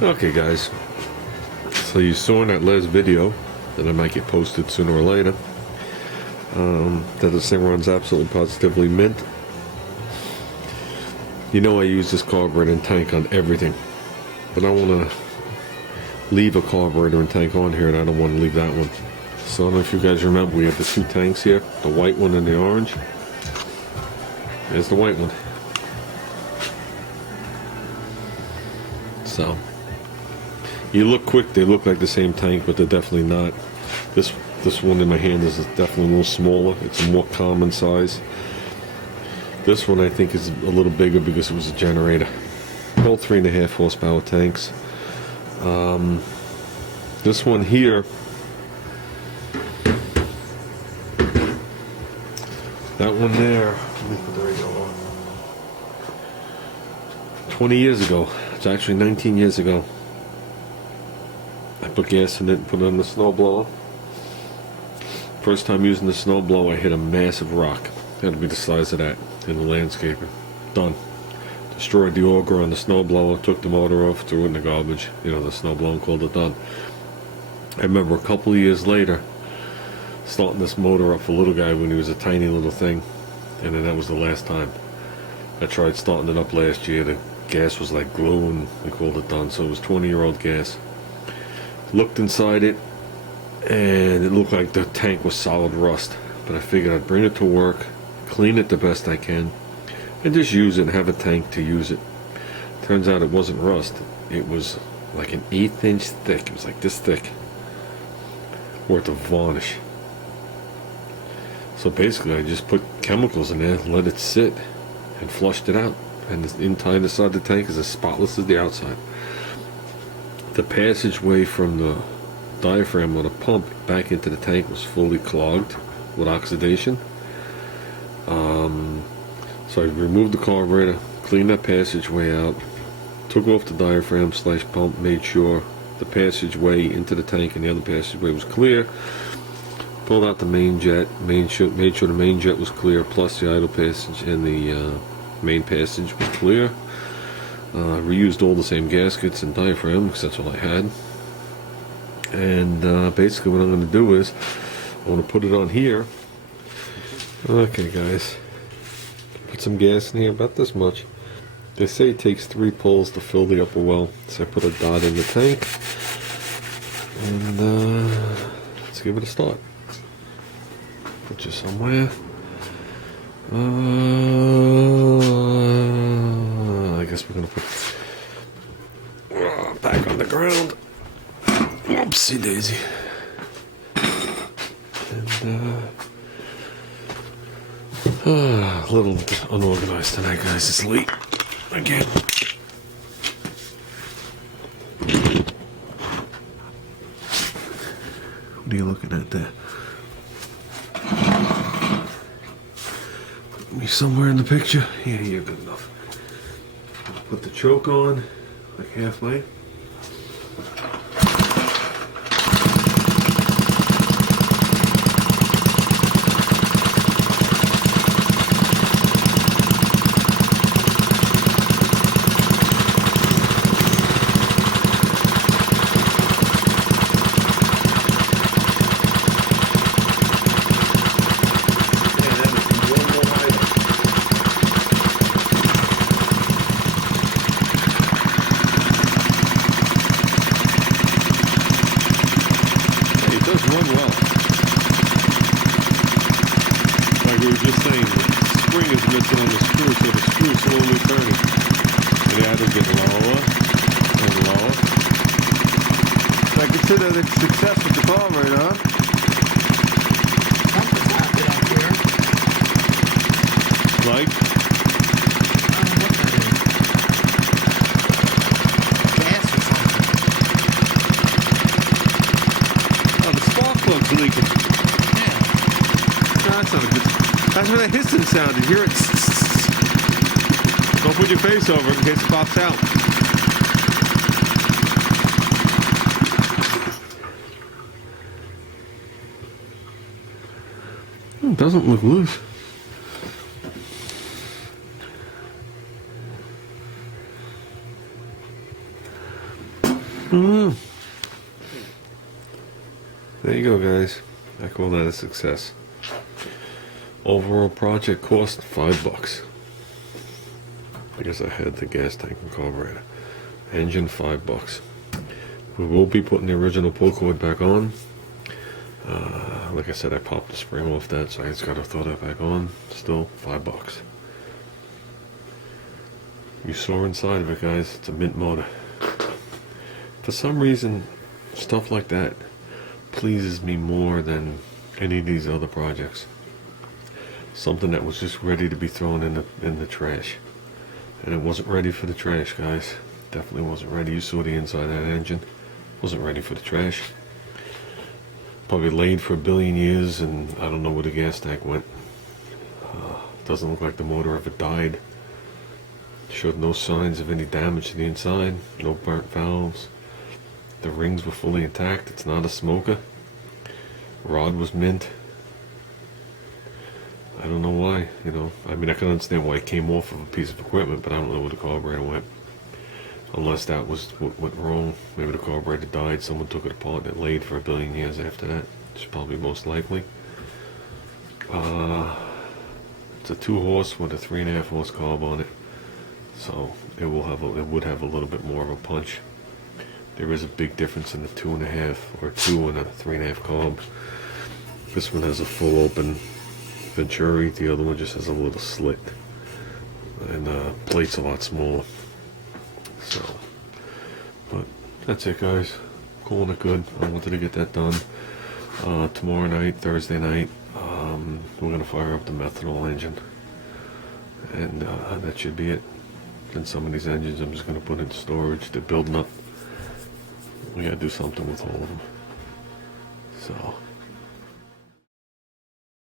Okay guys, so you saw in that last video that I might get posted sooner or later that this thing runs absolutely positively mint. You know I use this carburetor and tank on everything, but I want to leave a carburetor and tank on here, and I don't want to leave that one. So I don't know if you guys remember, we have the two tanks here, the white one and the orange. There's the white one. So you look quick, they look like the same tank, but they're definitely not. This one in my hand is definitely a little smaller. It's a more common size. This one I think is a little bigger because it was a generator. Both 3.5 horsepower tanks. This one here, that one there, let me put the radio on. 20 years ago, it's actually 19 years ago, I put gas in it and put it on the snowblower. First time using the snowblower, I hit a massive rock. It had to be the size of that in the landscaping. Done. Destroyed the auger on the snowblower, took the motor off, threw it in the garbage. You know, the snowblower, called it done. I remember a couple of years later starting this motor up for little guy when he was a tiny little thing, and then that was the last time. I tried starting it up last year. The gas was like glue, and we called it done. So it was 20-year-old gas. Looked inside it, and it looked like the tank was solid rust, but I figured I'd bring it to work, clean it the best I can, and just use it and have a tank to use it. Turns out it wasn't rust. It was like an 1/8 inch thick. It was like this thick, worth of varnish. So basically I just put chemicals in there, let it sit, and flushed it out. And the inside of the tank is as spotless as the outside. The passageway from the diaphragm on the pump back into the tank was fully clogged with oxidation. So I removed the carburetor, cleaned that passageway out, took off the diaphragm / pump, made sure the passageway into the tank and the other passageway was clear, pulled out the main jet, made sure the main jet was clear, plus the idle passage and the main passage was clear. Reused all the same gaskets and diaphragm because that's all I had. And basically what I'm going to do is I want to put it on here. Okay guys, put some gas in here, about this much. They say it takes 3 pulls to fill the upper well, so I put a dot in the tank, and let's give it a start. Put you somewhere. I guess we're gonna put back on the ground. Whoopsie daisy. And a little unorganized tonight, guys. It's late again. What are you looking at there? Me somewhere in the picture? Yeah, you're good enough. Put the choke on, like halfway. I consider the success with the carburetor, huh? Something's happening up here. Like? I don't know what that is. Gas or something. Oh, the spark plug's leaking. Yeah. No, that's not a good. That's where that hissing sounded. Hear it? Don't put your face over it in case it pops out. It doesn't look loose. There you go, guys. I call that a success. Overall project cost $5. Because I had the gas tank and carburetor. Engine $5. We will be putting the original pull cord back on. Like I said, I popped the spring off that, so I just gotta throw that back on. Still $5. You saw inside of it, guys. It's a mint motor. For some reason, stuff like that pleases me more than any of these other projects. Something that was just ready to be thrown in the trash, and it wasn't ready for the trash, guys. Definitely wasn't ready. You saw the inside of that engine. Wasn't ready for the trash. Probably laid for a billion years, and I don't know where the gas tank went. Doesn't look like the motor ever died. Showed no signs of any damage to the inside. No burnt valves. The rings were fully intact. It's not a smoker. Rod was mint. I don't know why, you know. I mean, I can understand why it came off of a piece of equipment, but I don't know where the carburetor went. Unless that was what went wrong. Maybe the carburetor died, someone took it apart and it laid for a billion years after that. It's probably most likely. It's a 2-horse with a 3.5-horse carb on it. So it would have a little bit more of a punch. There is a big difference in the 2.5 or 2 and a 3.5 carb. This one has a full open venturi, the other one just has a little slit. And plate's a lot smaller. So, but that's it, guys. Calling it good. I wanted to get that done. Tomorrow night, Thursday night, we're gonna fire up the methanol engine, and that should be it. And some of these engines I'm just gonna put in storage. They're building up. We gotta do something with all of them. So.